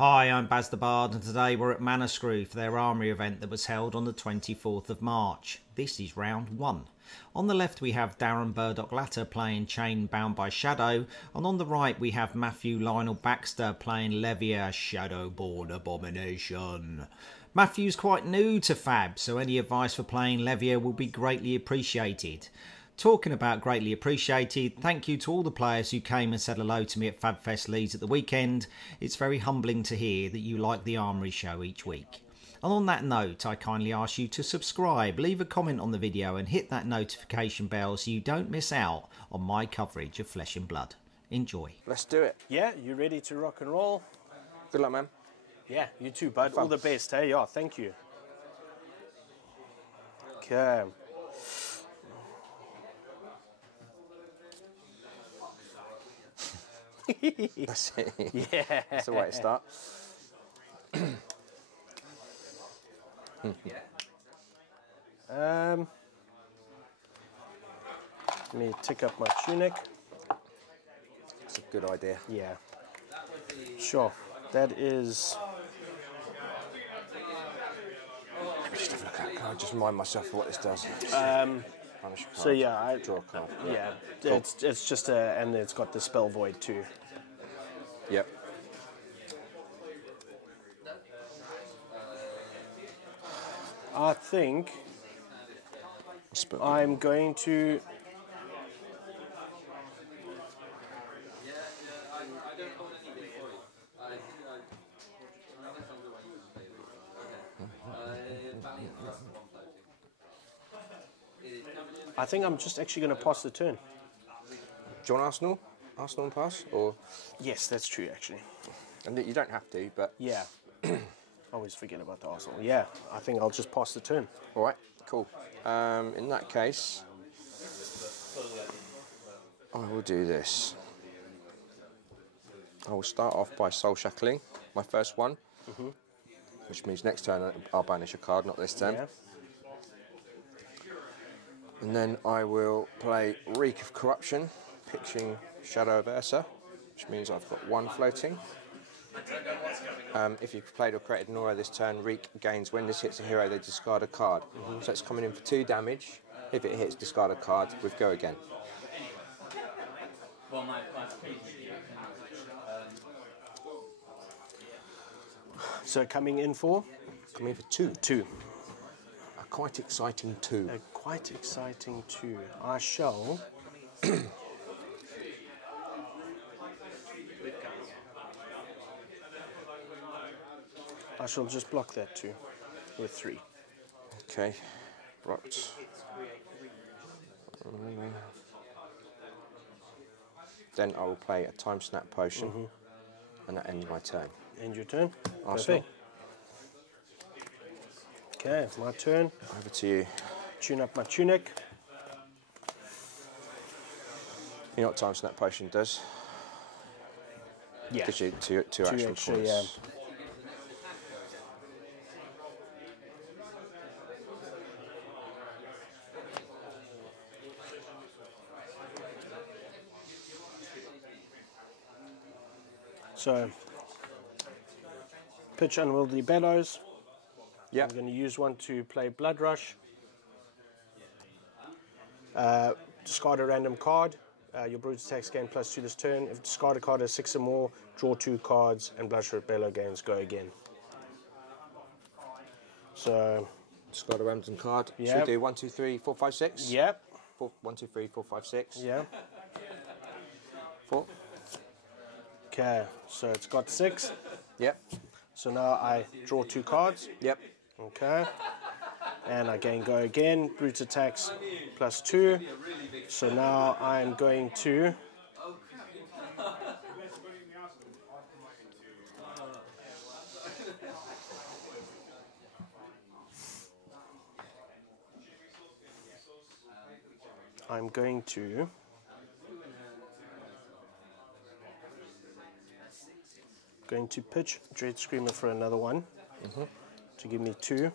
Hi, I'm Baz the Bard, and today we're at Manascrew for their Armoury event that was held on the 24th of March. This is round 1. On the left we have Darren Burdock-Latter playing Chane Bound by Shadow, and on the right we have Matthew Lionel Baxter playing Levia Shadowborn Abomination. Matthew's quite new to Fab, so any advice for playing Levia will be greatly appreciated. Talking about greatly appreciated, thank you to all the players who came and said hello to me at FabFest Leeds at the weekend. It's very humbling to hear that you like the Armoury show each week. And on that note, I kindly ask you to subscribe, leave a comment on the video and hit that notification bell so you don't miss out on my coverage of Flesh and Blood. Enjoy. Let's do it. Yeah, you ready to rock and roll? Good luck, man. Yeah, you too, bud. All the best, hey? Yeah, thank you. Okay. That's it. Yeah. That's the way to start. Let me tick up my tunic. It's a good idea. Yeah. Sure. That is... Just have a look at it. Can I just remind myself of what this does? So yeah, I draw a card. yeah. Cool. It's just a, and it's got the spell void too. Yep. I think I'm going to... I think I'm just actually going to pass the turn. Do you want Arsenal? Arsenal and pass? Or Yes, that's true actually. and you don't have to, but Yeah. I always forget about the Arsenal. Yeah, I think I'll just pass the turn. all right, cool. In that case, I will do this. I will start off by soul shackling, my first one, which means next turn I'll banish a card, not this turn. Yeah. And then I will play Reek of Corruption, pitching Shadow Aversa, which means I've got 1 floating. If you've played or created an aura this turn, Reek gains when this hits a hero, they discard a card. So it's coming in for 2 damage. If it hits, discard a card with Go Again. So coming in for? Coming in for 2. 2. A quite exciting 2. A quite exciting 2. I shall... I shall just block that 2 with 3. Okay, right. Then I will play a Time Snap Potion, and that ends my turn. End your turn. Arsenal. Perfect. Okay, my turn. Over to you. Tune up my tunic. You know what Time Snap Potion does? Yeah. Gives you two action extra, points. yeah. So, pitch Unwieldy Bellows. Yeah. I'm going to use 1 to play Blood Rush. Discard a random card. Your brute attacks gain +2 this turn. If discard a card has 6 or more, draw 2 cards, and Bloodshot Bellow gains Go Again. So, Discard a random card. Yeah. Should we do 1, 2, 3, 4, 5, 6? yep, 1, 2, 3, 4, 5, 6. yeah. 4. Okay, so it's got 6. Yep. So now I draw 2 cards. Yep. Okay. And I gain Go Again. Brute attacks +2. So now I'm going to... going to pitch Dread Screamer for another 1 to give me 2.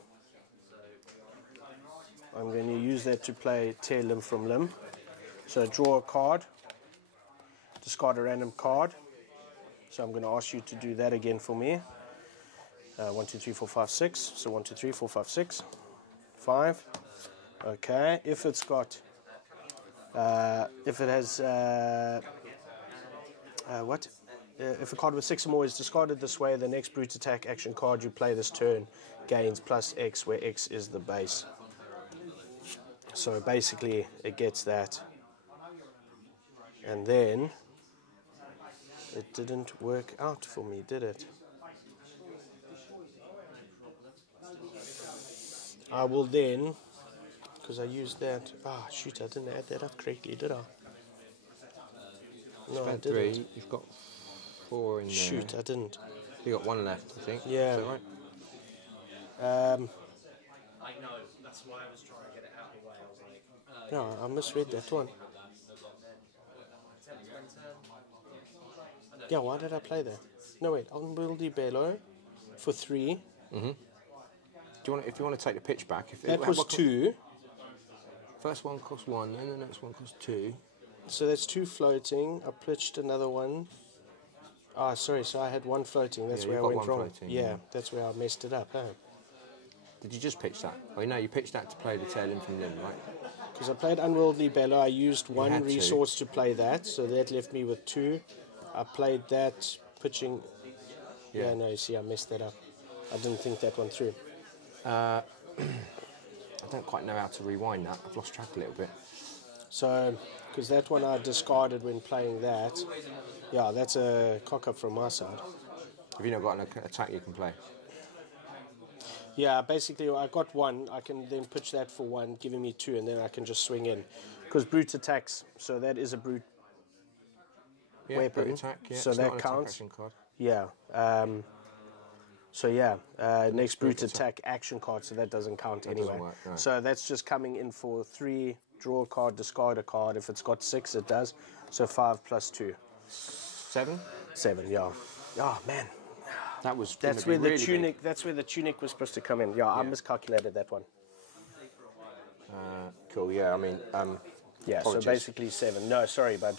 I'm going to use that to play Tear Limb from Limb. So draw a card, discard a random card, So I'm going to ask you to do that again for me. 1, 2, 3, 4, 5, 6. So 1, 2, 3, 4, 5, 6. 5. Okay. If it's got, if it has, what? If a card with 6 or more is discarded this way, the next brute attack action card you play this turn gains plus X, where X is the base. So basically, it gets that. And then, it didn't work out for me, did it? I will then, because I used that. Ah, shoot, I didn't add that up correctly, did I? No, I didn't. 3, you've got 4 in there. Shoot, I didn't. You got 1 left, I think. Yeah. Is that right? I know, that's why I was trying to get it out of the way. I was like, No, I misread that one. Yeah, why did I play that? No, wait, Unwieldy Bellow for 3. Mm-hmm. Do you want, if you want to take the pitch back, if That was 2. First one costs 1, and the next one costs 2. So that's 2 floating. I pitched another one. Ah, sorry, so I had 1 floating. That's where I went wrong. Floating, yeah, that's where I messed it up, huh? Did you just pitch that? Oh, no, you pitched that to play the tail in from Lim, right? Because I played Unwieldy Bellow. I used 1 had resource to play that, so that left me with 2. I played that, pitching... Yeah, no, you see, I messed that up. I didn't think that one through. I don't quite know how to rewind that. I've lost track a little bit. So, because that one I discarded when playing that. Yeah, that's a cock-up from my side. Have you not got an attack you can play? Yeah, basically I got 1. I can then pitch that for 1, giving me 2, and then I can just swing in. Because brute attacks, so that is a brute weapon. Brute attack, yeah. So it's that not an attack counts. action card. Yeah. So yeah, next brute attack action card, so that doesn't count That anyway. doesn't work, no. So that's just coming in for 3, draw a card, discard a card. If it's got 6, it does. So 5 plus 2. 7? 7, yeah. Oh man. That's where the tunic. That's where the tunic was supposed to come in. Yeah, I miscalculated that one. Cool. Yeah. I mean. Yeah. Apologies. So basically 7. No, sorry, bud.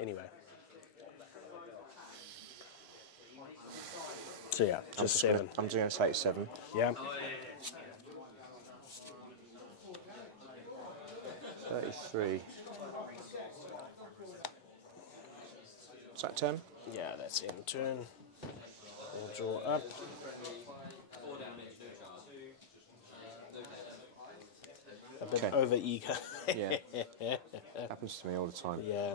Anyway. So yeah, just 7. I'm just going to say 7. Yeah. 33. Is that 10? Yeah, that's end turn. We'll draw up. A bit Okay. over eager. Yeah. Happens to me all the time. Yeah.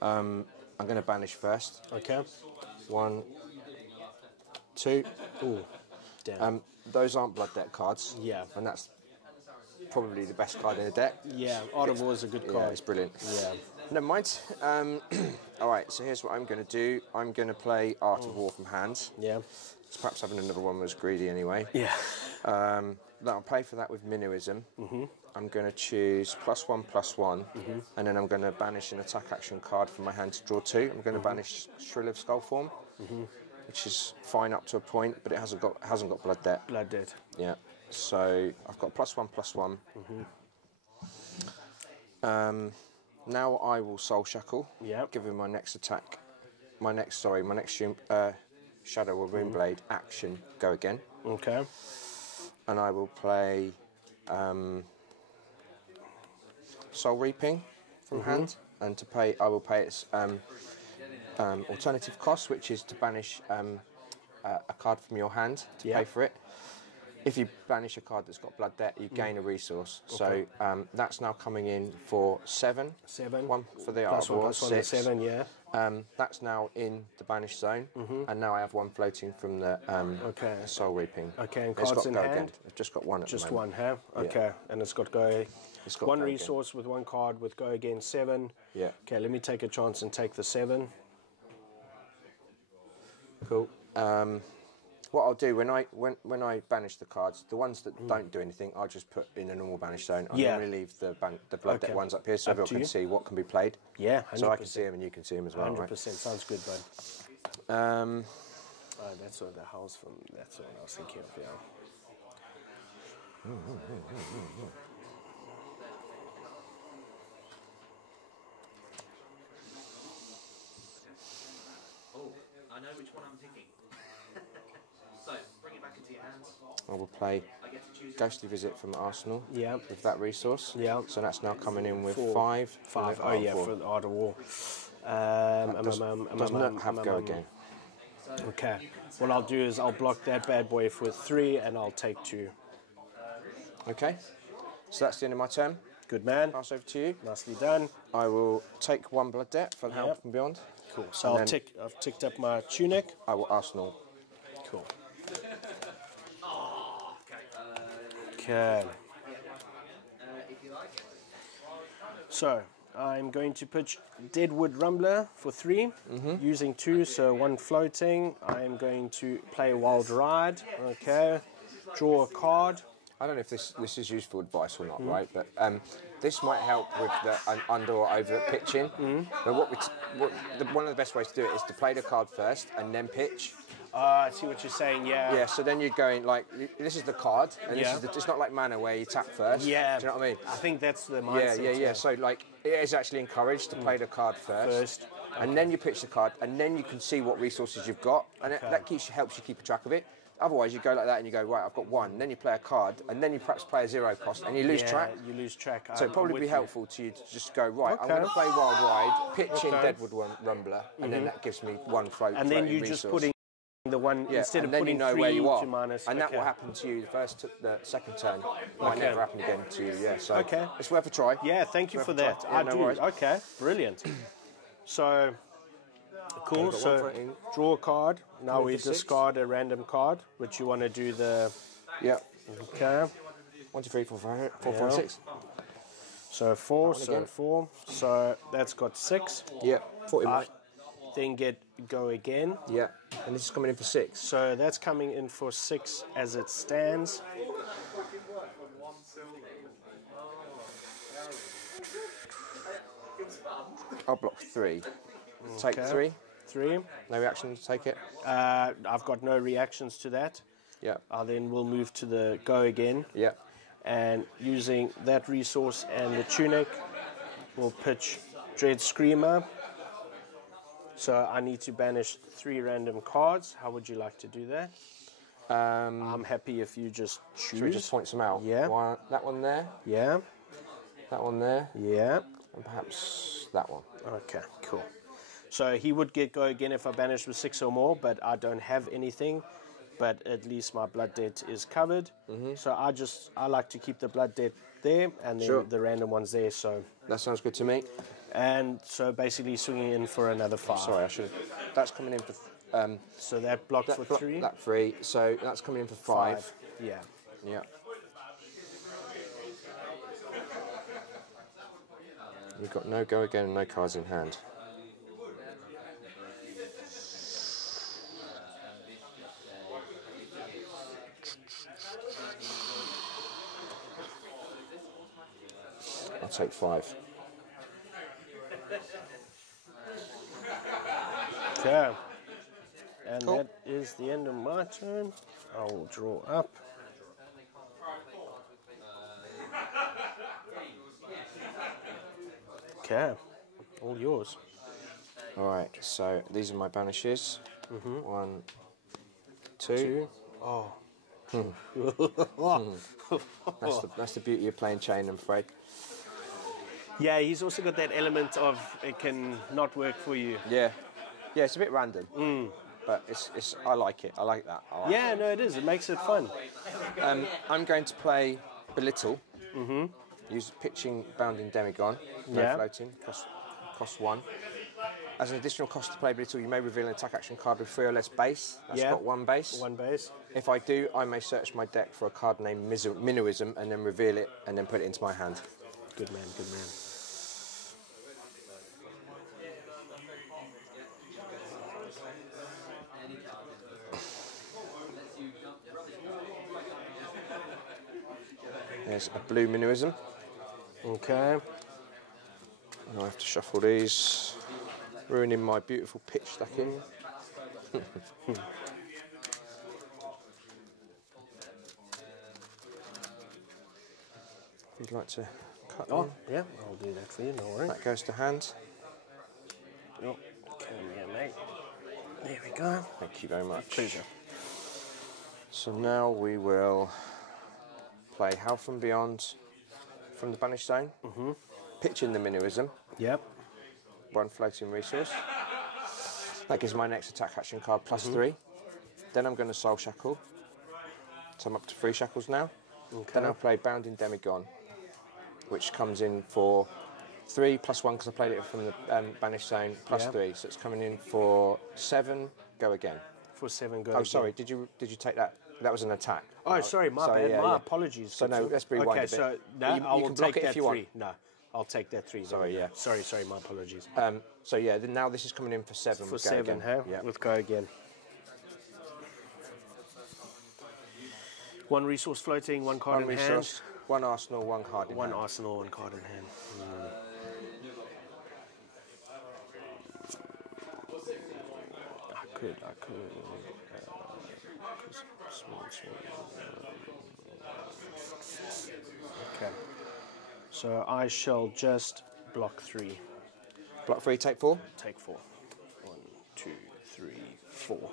I'm going to banish first. Okay. 1, 2. Ooh. Damn. Those aren't blood deck cards. Yeah. And that's probably the best card in the deck. Yeah. Art of War is a good Yeah, card. it's brilliant. Yeah. Never mind. All right, so here's what I'm going to do. I'm going to play Art of War from hand. Yeah. So perhaps having another one was greedy anyway. Yeah. I'll pay for that with Minuism. Mm-hmm. I'm going to choose +1/+1, and then I'm going to banish an attack action card from my hand to draw 2. I'm going to banish Shrill of Skullform, which is fine up to a point, but it hasn't got blood debt. Blood dead. Yeah. So I've got +1/+1. Now I will Soul Shackle. Yeah. Give him my next attack. My next Shadow or Runeblade action. Go again. Okay. And I will play Soul Reaping from hand, and to pay, I will pay its alternative cost, which is to banish a card from your hand to pay for it. If you banish a card that's got blood debt, you gain a resource. Okay. So that's now coming in for 7. 7. 1 for the Art of War, +1/+1 is 6. 7. Yeah. That's now in the banished zone, and now I have 1 floating from the Okay. Soul Reaping. Okay, and It's cards got in go hand? again. I've just got 1 at Just the moment. 1, huh? Okay. And it's got go. It's got 1 go again. resource with 1 card with go again 7. Yeah. Okay, let me take a chance and take the 7. Cool. What I'll do when I banish the cards, the ones that don't do anything, I'll just put in a normal banish zone. I'll Yeah. normally leave the blood deck ones up here so Up to everyone can you. see what can be played. Yeah, 100%. So I can see them and you can see them as well. 100%. Sounds good, bud. Right? Oh, that's what the house from. That's what I was thinking of. Yeah. which one I'm picking. So, bring it back into your hands. I will play Ghostly Visit from Arsenal. Yeah. With that resource. Yeah. So that's now coming in with 4. 5. 5. Oh yeah, for the Art of War. Does not have go again. Okay. What I'll do is I'll block that bad boy for 3, and I'll take 2. Okay. So that's the end of my turn. Good man. Pass over to you. Nicely done. I will take 1 blood debt for the Help from Beyond. Cool. So I've ticked up my tunic. I will Arsenal. Cool. Okay. So I'm going to pitch Deadwood Rumbler for 3, using 2, so 1 floating. I'm going to play Wild Ride. Okay. Draw a card. I don't know if this is useful advice or not, right? But this might help with the under or over pitching. But one of the best ways to do it is to play the card first and then pitch. I see what you're saying, yeah. Yeah, so then you're going like, this is the card, and this is it's not like mana where you tap first. Yeah. Do you know what I mean? I think that's the mindset. Yeah. So like, it is actually encouraged to play the card first. And then you pitch the card, and then you can see what resources you've got, and that helps you keep a track of it. Otherwise, you go like that and you go, right, I've got 1. Then you play a card, and then you perhaps play a 0 cost, and you lose track. You lose track. So it'd probably be helpful to you to just go, right, I'm going to play Wild Ride, pitch in Deadwood Rumbler, and then that gives me 1 float. And then you just putting the 1 instead of then putting you know 3 where you are. to minus. And that will happen to you the second turn. Might never happen again to you. Yeah. So it's worth a try. Yeah, thank you for that. Yeah, I no do. worries. Okay, brilliant. So cool. So draw a card. Now we discard a random card, which you want to do the. Yeah. Okay. 1, 2, 3, 4, 5, 6. So 4. So 4. So that's got 6. Yeah. 40 Then go again. Yeah. And this is coming in for 6. So that's coming in for 6 as it stands. I'll block 3. Take 3. 3. No reaction to take it. I've got no reactions to that. Yeah. Then we'll move to the go again. Yeah. And using that resource and the tunic, we'll pitch Dread Screamer. So I need to banish 3 random cards. How would you like to do that? I'm happy if you just choose. Should we just point some out? Yeah. That one there. Yeah. That one there. Yeah. And perhaps that one. Okay, cool. So he would go again if I banish with 6 or more, but I don't have anything. But at least my blood debt is covered. So I like to keep the blood debt there, and then the random ones there. So that sounds good to me. And so basically swinging in for another 5. Sorry, I should. That's coming in for. So that block for 3. That 3. So that's coming in for 5. Yeah. Yeah. You've got no go again and no cards in hand. I'll take 5. Okay. And that is the end of my turn. I will draw up. Okay. All yours. Alright, so these are my banishes. 1, 2. Oh. That's the beauty of playing Chane, I'm afraid. Yeah, he's also got that element of it can not work for you. Yeah, it's a bit random, but it's I like it. I like that. No, it is. It makes it fun. I'm going to play Belittle. Use pitching, bounding Demigon. No floating. Cost 1. As an additional cost to play Belittle, you may reveal an attack action card with 3 or less base. That's got 1 base. 1 base. If I do, I may search my deck for a card named Minnowism and then reveal it and then put it into my hand. Good man. Good man. There's a blue Minnowism. Okay. And I have to shuffle these, ruining my beautiful pitch stacking. If you'd like to cut one. Yeah, I'll do that for you, no worries. That goes to hand. Oh, come here, mate. There we go. Thank you very much. Pleasure. So now we will play How From Beyond from the banished zone. Pitch in the Minuism. Yep. 1 floating resource. That gives my next attack action card +3. Then I'm going to Soul Shackle. So I'm up to 3 shackles now. Okay. Then I'll play Bounding Demigon, which comes in for 3 +1 because I played it from the banished zone +3. So it's coming in for 7. Go again. For 7 go. Oh, sorry. Did you take that? That was an attack. Oh, sorry. My bad. Yeah, my apologies. So no, let's rewind a bit. So no, you I will can block take it that if you 3. want. No, I'll take that 3. Sorry, yeah. Sorry. My apologies. So yeah, now this is coming in for 7. For We'll go 7, again. huh? Yeah. Let's go again. 1 resource floating, 1 card 1 in resource, hand. 1 Arsenal, 1 card in 1 hand. Arsenal, 1 card in hand. I could. Okay. So I shall just block 3. Block 3, take 4. Take 4. 1, 2, 3, 4.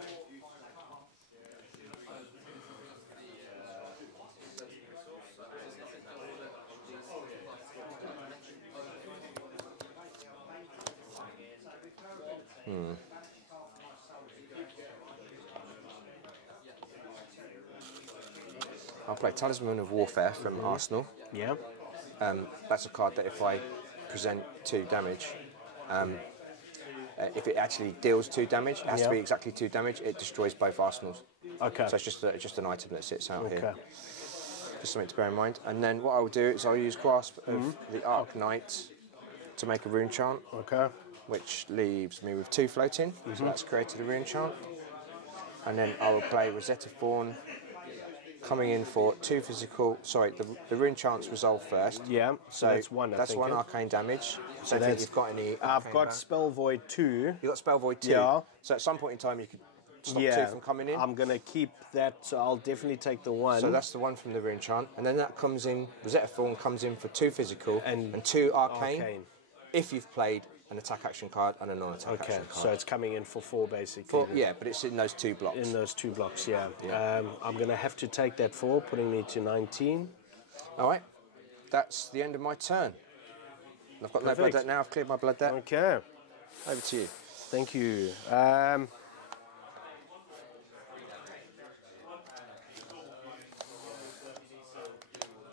I'll play Talisman of Warfare from Arsenal. Yeah. That's a card that if I present 2 damage, if it actually deals 2 damage, it has to be exactly 2 damage, it destroys both Arsenals. Okay. So it's just an item that sits out Okay. here. Just something to bear in mind. And then what I will do is I'll use Grasp of the Arc Knight to make a rune chant, Okay. which leaves me with 2 floating. So that's created a rune chant. And then I will play Rosetta Fawn, coming in for 2 physical. Sorry, the rune chants resolve first. Yeah. So that's 1. That's 1 arcane damage. So I think you've got any. I've arcane got damage. Spell Void 2. You've got Spell Void 2. Yeah. So at some point in time you could stop 2 from coming in. I'm going to keep that, so I'll definitely take the 1. So that's the 1 from the rune chant, and then that comes in. Rosetta Thorn comes in for 2 physical And 2 arcane, arcane. If you've played an attack action card and a non-attack Okay, action card. so it's coming in for 4 basically. Yeah, but it's in those 2 blocks. In those 2 blocks, yeah. I'm going to have to take that 4, putting me to 19. All right, that's the end of my turn. I've got no blood Perfect. debt now. I've cleared my blood debt. Okay, Over to you. thank you.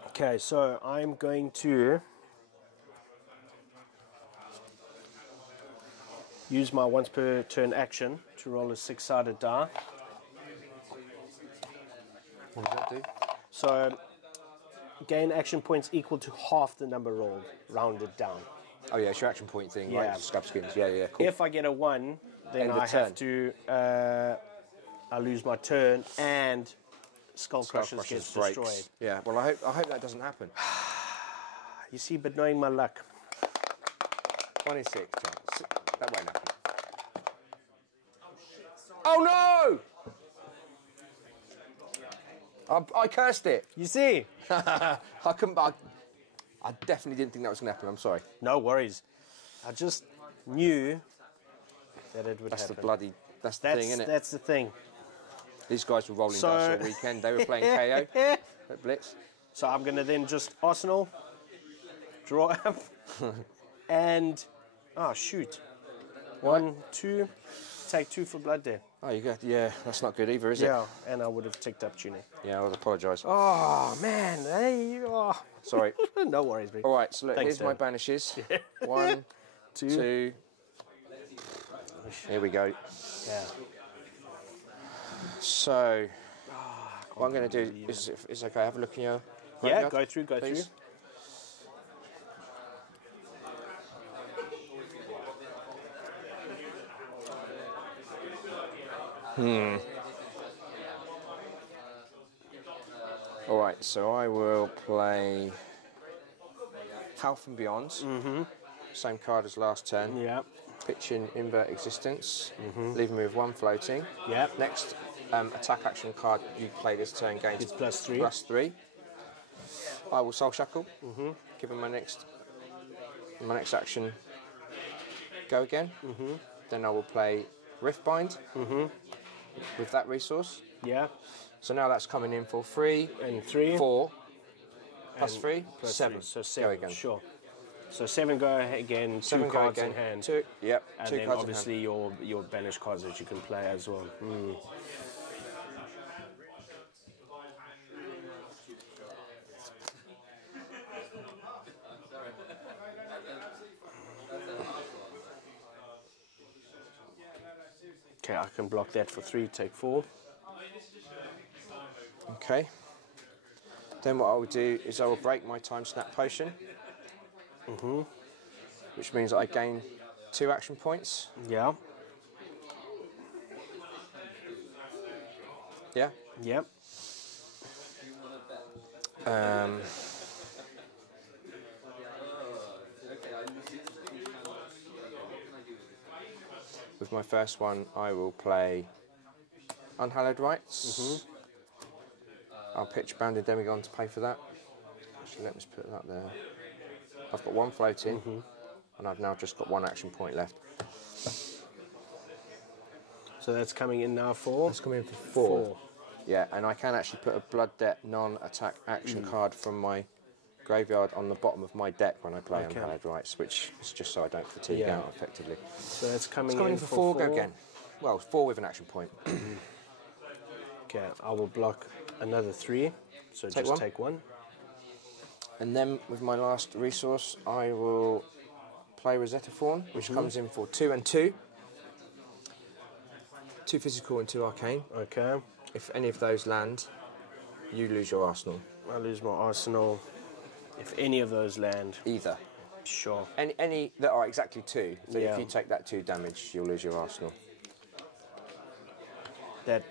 Okay, so I'm going to use my once per turn action to roll a 6-sided die. What does that do? So gain action points equal to half the number rolled, rounded down. Oh yeah, it's your action point thing, Yeah. right? Scab skins. Yeah, cool. If I get a 1, then End of I have turn. to, I lose my turn and Skull Crushers gets breaks. destroyed. Yeah, well I hope that doesn't happen. You see, but knowing my luck. 1 in 6 chance. That won't happen. Oh no! I cursed it. You see? I definitely didn't think that was going to happen. I'm sorry. No worries. I just knew that it would That's happen. the bloody. That's the thing, isn't it? That's the thing. These guys were rolling So- dice all weekend. They were playing KO at Blitz. So I'm going to then just Arsenal, draw up, and, oh shoot. 1, 2, take 2 for blood there. Oh, you got. Yeah, that's not good either, is it? Yeah, and I would have ticked up tuning. Yeah, I would apologise. Oh man, hey, oh. Sorry. No worries, mate. All right, so look, Thanks, here's my Dan. banishes. 1, 2. Here we go. Yeah. So, what I'm going to do is okay. Have a look in your. Yeah, graveyard, go please. through. All right, so I will play How From Beyond. Same card as last turn. Yeah. Pitch in Invert Existence. Leaving me with 1 floating. Yeah. Next attack action card you play this turn gains It's +3. +3. I will Soul Shackle. Give him my next action. Go again. Then I will play Riftbind with that resource. Yeah. So now that's coming in for 3 And 3. 4 plus 3 plus 7. 3. So 7. Go again. Sure. So 7 go again. 7 2 go cards again. in hand. 2. Yep. And 2 then cards obviously your banished cards that you can play as well. Okay, I can block that for 3, take 4. Okay. Then what I will do is I will break my time snap potion. Which means I gain 2 action points. Yeah. Yeah. Yep. With my first one, I will play Unhallowed Rites. I'll pitch Bounded Demigon to pay for that. Actually, let me just put that there. I've got 1 floating, and I've now just got 1 action point left. So that's coming in now for? It's coming in for 4. Yeah, and I can actually put a Blood Debt non-attack action card from my graveyard on the bottom of my deck when I play Unhallowed Rites, which is just so I don't fatigue out effectively. So that's coming, It's coming in for 4. Go again. Well, 4 with an action point. Okay, I will block another 3. So Take just 1. take 1. And then with my last resource, I will play Rosetta Fawn, which comes in for 2 and 2. 2 physical and 2 arcane. Okay. If any of those land, you lose your arsenal. I lose my arsenal. If any of those land, Either. sure. Any that are exactly 2. So Yeah. if you take that 2 damage, you'll lose your arsenal. That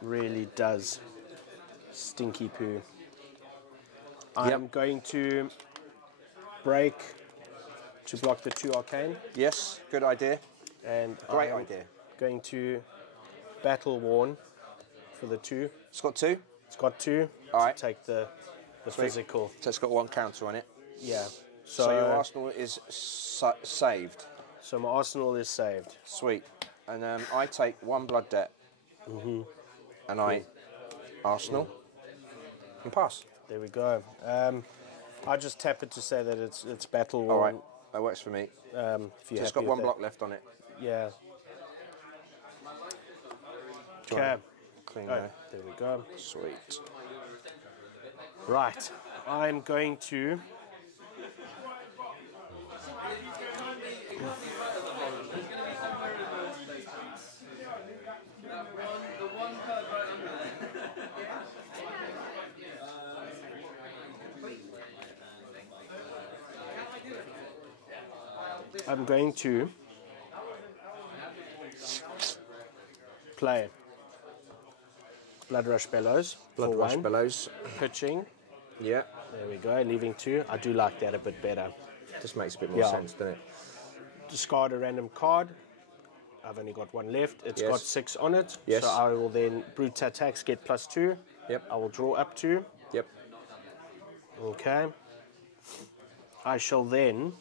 really does stinky poo. I'm going to break to block the 2 arcane. Yes, good idea. And Great I'm idea. going to battle warn for the 2. It's got 2. It's got 2. All right. To take the physical. So it's got 1 counter on it. Yeah. So your arsenal is saved. So my arsenal is saved. Sweet. And I take 1 Blood Debt. And I arsenal and pass. There we go. I just tap it to say that it's battle warn. All right, that works for me. If you Just got 1 block left on it. Yeah. Do you Okay. want to clean there? There we go. Sweet. Right. I'm going to play Blood Rush Bellows. Blood for Rush 1. Bellows. Pitching. Yeah. There we go. Leaving 2. I do like that a bit better. Just makes a bit more sense, doesn't it? Discard a random card. I've only got 1 left. It's got 6 on it. Yes. So I will then brute attacks, get +2. Yep. I will draw up 2. Yep. Okay. I shall then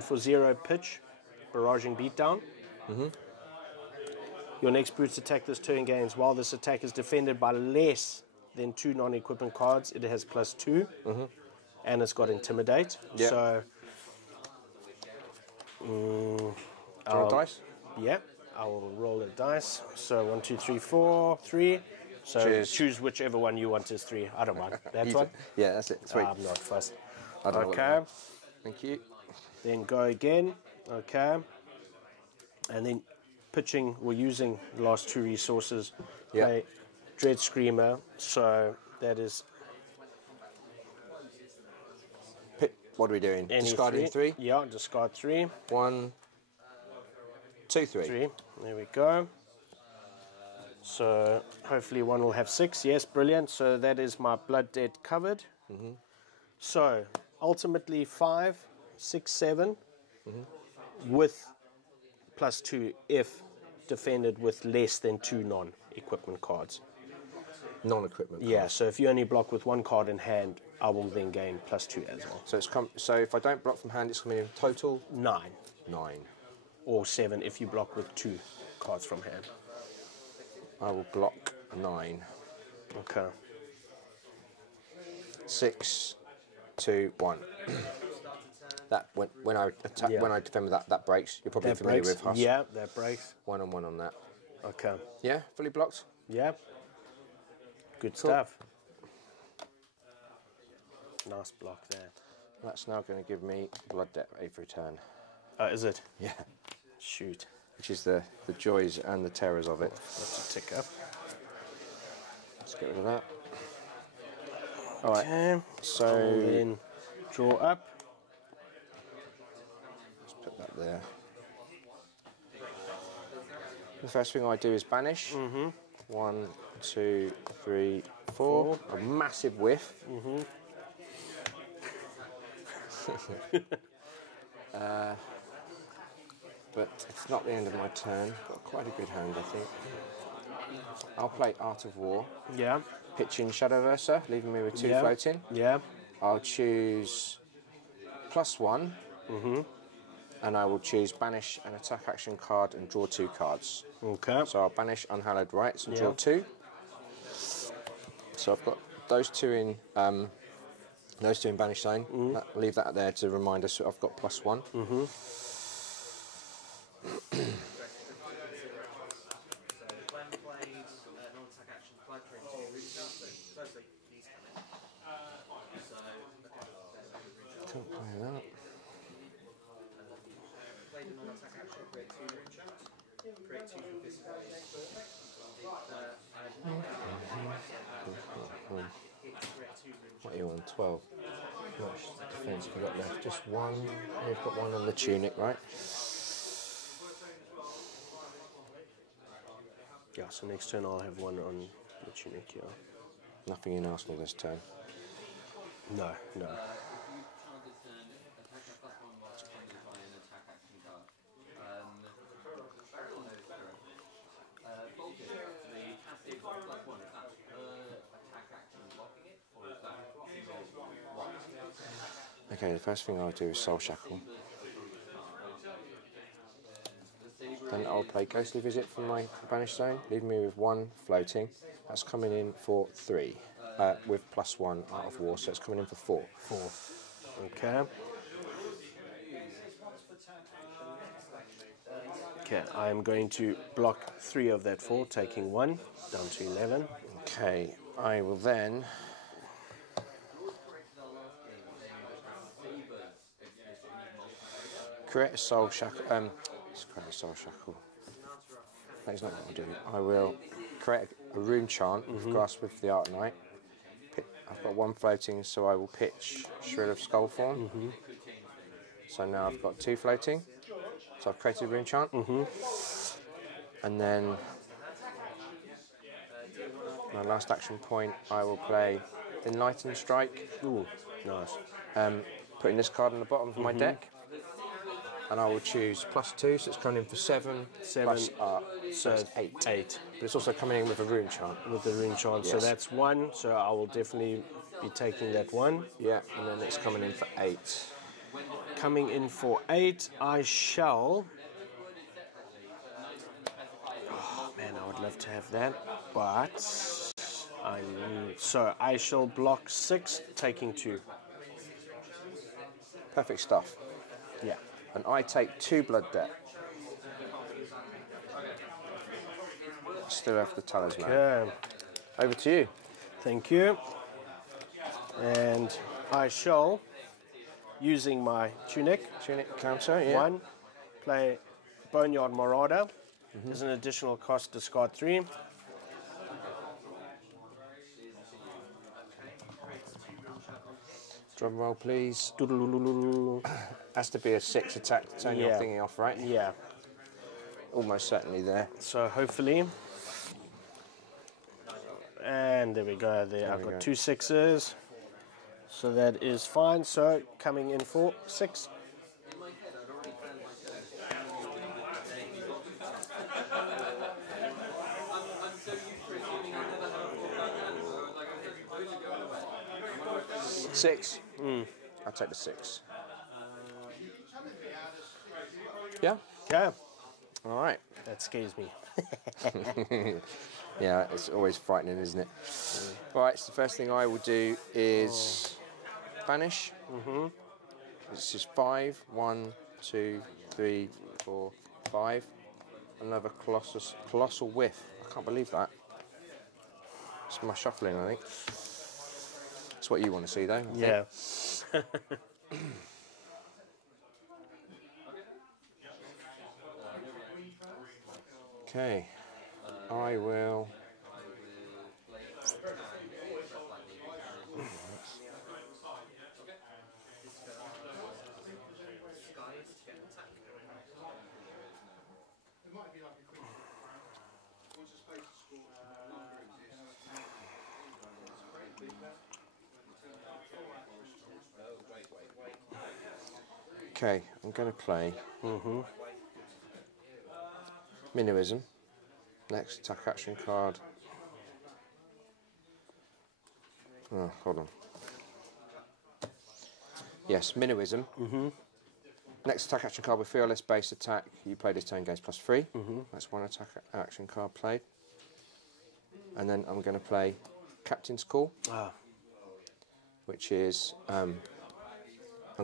for 0 pitch, barraging beatdown. Your next brute's attack this turn gains. While this attack is defended by less than 2 non-equipment cards, it has +2, and it's got intimidate. Yep. So, Draw a dice. yeah, I will roll a dice. So 1, 2, 3, 4, 3. So Cheers. choose whichever one you want is 3. I don't mind. That one. Yeah, that's it. Sweet. I'm not fussed. I don't know what Okay. that is. Thank you. Then go again. Okay. And then pitching, we're using the last 2 resources. Yeah. Play Dread Screamer. So that is What are we doing? any Discarding 3. Yeah, discard 3. 1, 2, 3. 3. There we go. So hopefully one will have 6. Yes, brilliant. So that is my Blood Debt covered. So ultimately 5, 6, 7 with +2 if defended with less than 2 non-equipment cards. Non-equipment cards. Yeah, so if you only block with one card in hand, I will then gain +2 as well. So if I don't block from hand, it's coming in total 9. 9. Or 7 if you block with 2 cards from hand. I will block 9. Okay. 6, 2, 1. That when I attack, Yeah. when I defend with that breaks. You're probably familiar with Huss. Yeah, that breaks. 1 and 1 on that. Okay. Yeah, fully blocked. Yeah. Good stuff. Nice block there. That's now going to give me blood debt every turn. Is it? Yeah. Shoot. Which is the joys and the terrors of it. That's a tick up. Let's get rid of that. All right. Okay. So I'll then draw up. let's put that there. The first thing I do is banish. 1, 2, 3, 4. A massive whiff. But it's not the end of my turn. Got quite a good hand, I think. I'll play Art of War. Yeah. Pitch in Shadowverser, leaving me with 2 Yeah. floating. Yeah. I'll choose +1. And I will choose banish an attack action card and draw 2 cards. Okay. So I'll banish Unhallowed Rites and draw Yeah. 2. So I've got those two in banish zone. I'll leave that there to remind us that I've got +1. Can't play that. What are you on? 12. How much defence have we got left? Just 1. You've got 1 on the tunic, right? Yeah, so next turn I'll have 1 on the tunic, yeah. Nothing in Arsenal this turn. No, no. Okay, the first thing I'll do is Soul Shackle. Then I'll play Ghostly Visit from my banished zone, leaving me with 1 floating. That's coming in for 3, with +1 Art of War, so it's coming in for 4. 4. Okay. Okay, I'm going to block 3 of that 4, taking 1, down to 11. Okay, I will then create a Soul Shackle. Let's create a Soul Shackle. That's not what I'll do. I will create a rune chant with Grasp with the Art Knight. I've got 1 floating, so I will pitch Shrill of Skullthorn. So now I've got 2 floating. So I've created a rune chant. And then my last action point, I will play Enlightened Strike. Ooh, nice. Putting this card on the bottom of my deck. And I will choose +2, so it's coming in for 7. 7, plus art, so it's 8. 8. But it's also coming in with a rune chant. With the rune chant, so Yes. that's 1, so I will definitely be taking that 1. Yeah, and then it's coming in for 8. Coming in for 8, I shall... Oh man, I would love to have that, but... So I shall block 6, taking 2. Perfect stuff. Yeah. And I take 2 blood debt. Still have the talisman. Okay. Over to you. Thank you. And I shall, using my tunic, Counter, yeah. 1, play Boneyard Marauder. As an additional cost, discard 3. Drum roll, please. Doodle-doodle-doodle. Has to be a 6 attack to turn your Yeah. thingy off, right? Yeah. Almost certainly there. So hopefully, and there we go. There, I've we got go. 2 6s, so that is fine. So coming in for 6. 6. I'll take the 6. Yeah? Yeah. All right. That scares me. Yeah, it's always frightening, isn't it? All right, so the first thing I will do is banish. This is 5. 1, 2, 3, 4, 5. Another colossal whiff. I can't believe that. It's my shuffling, I think. That's what you want to see, though. I think. Okay, I will. Okay, I'm going to play Minnowism. Next attack action card. Oh, hold on. Yes, Minnowism. Next attack action card with 3 or less base attack. You play this turn, gains +3. That's 1 attack action card played. And then I'm going to play Captain's Call, which is I'm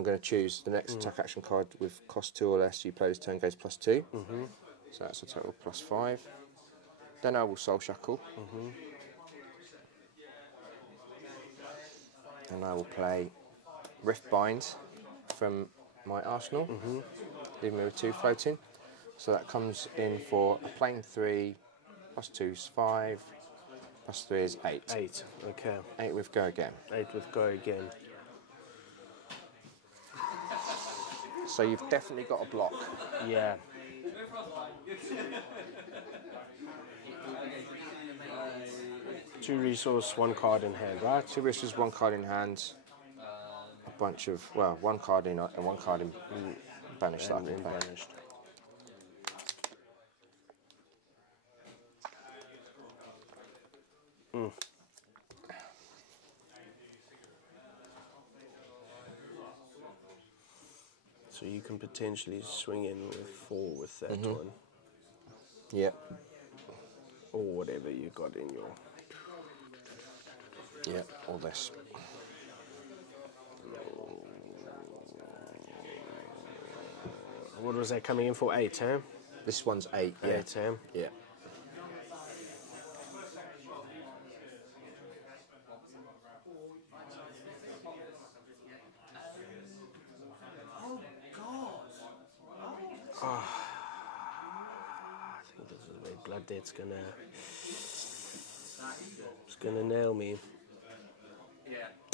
going to choose the next attack action card with cost 2 or less. You play this turn, gains +2. So that's a total +5. Then I will Soul Shackle. And I will play Rift Bind from my arsenal, leaving me with 2 floating. So that comes in for a plain 3, +2 is 5, +3 is 8. 8, okay. 8 with Go Again. 8 with Go Again. So you've definitely got a block. Yeah. Two resource, 1 card in hand, right? 2 resources, 1 card in hand. A bunch of, well, 1 card in and 1 card in banished that I can play. Banished. So you can potentially swing in with 4 with that one. Yeah. Or whatever you got in your... Yeah, all this. What was that coming in for? 8, huh? This one's 8, yeah. 8, huh? Yeah. I think this is where Blood Debt's gonna nail me.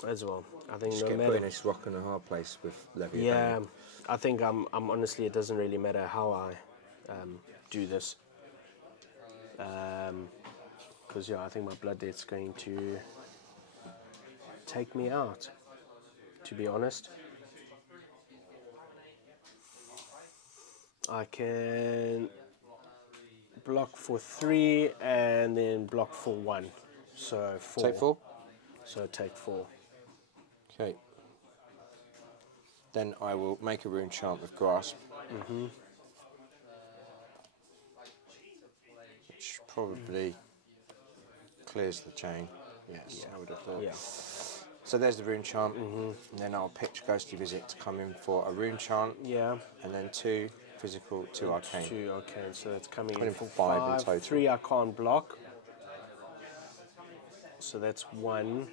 As well. I think Just no get matter... put in this rock and a hard place with Levia. Yeah, I think I'm honestly, it doesn't really matter how I do this. Because, yeah, I think my Blood Debt's going to take me out, to be honest. I can block for 3 and then block for 1. So 4. Take 4? So take 4. Okay. Then I will make a rune chant with Grasp. Which probably clears the chain. Yes, I would have thought. Yeah. So there's the rune chant. And then I'll pitch Ghostly Visit to come in for a rune chant. Yeah. And then 2 physical, 2 arcane. 2 arcane, so that's coming Coming in for 5 in total. 3 I can't block. So that's 1.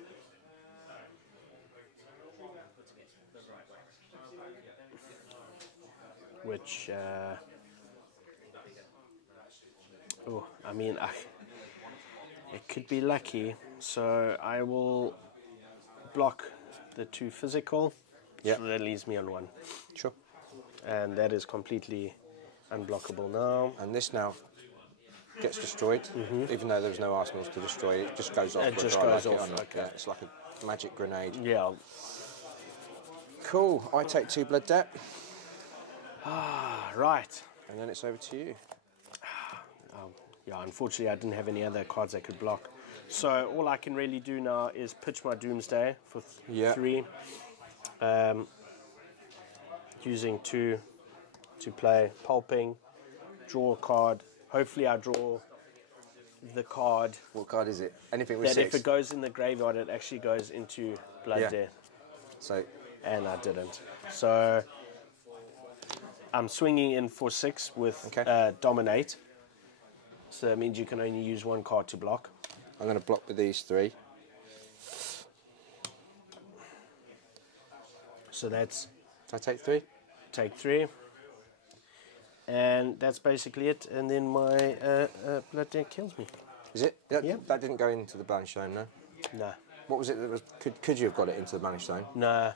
Which, I mean, it could be lucky. So I will block the 2 physical. Yeah. So that leaves me on 1. Sure. And that is completely unblockable now. And this now gets destroyed, even though there's no arsenals to destroy. It just goes off. It just whether I goes like it off, or not. okay. Yeah, it's like a magic grenade. Yeah. Cool. I take 2 blood debt, Right. and then it's over to you. Yeah, unfortunately I didn't have any other cards I could block. So all I can really do now is pitch my Doomsday for Yeah. 3. Using 2 to play pulping, draw a card. Hopefully I draw the card What card is it? Anything with that 6? if it goes in the graveyard, it actually goes into Blood Yeah. Death. So, And I didn't. So I'm swinging in for 6 with Okay. Dominate. So that means you can only use 1 card to block. I'm going to block with these 3. So that's So I take 3. take 3. And that's basically it. And then my Blood Death kills me. Is it? That, Yeah. that didn't go into the banished zone, no? Nah. What was it that was... Could you have got it into the banished zone? Nah.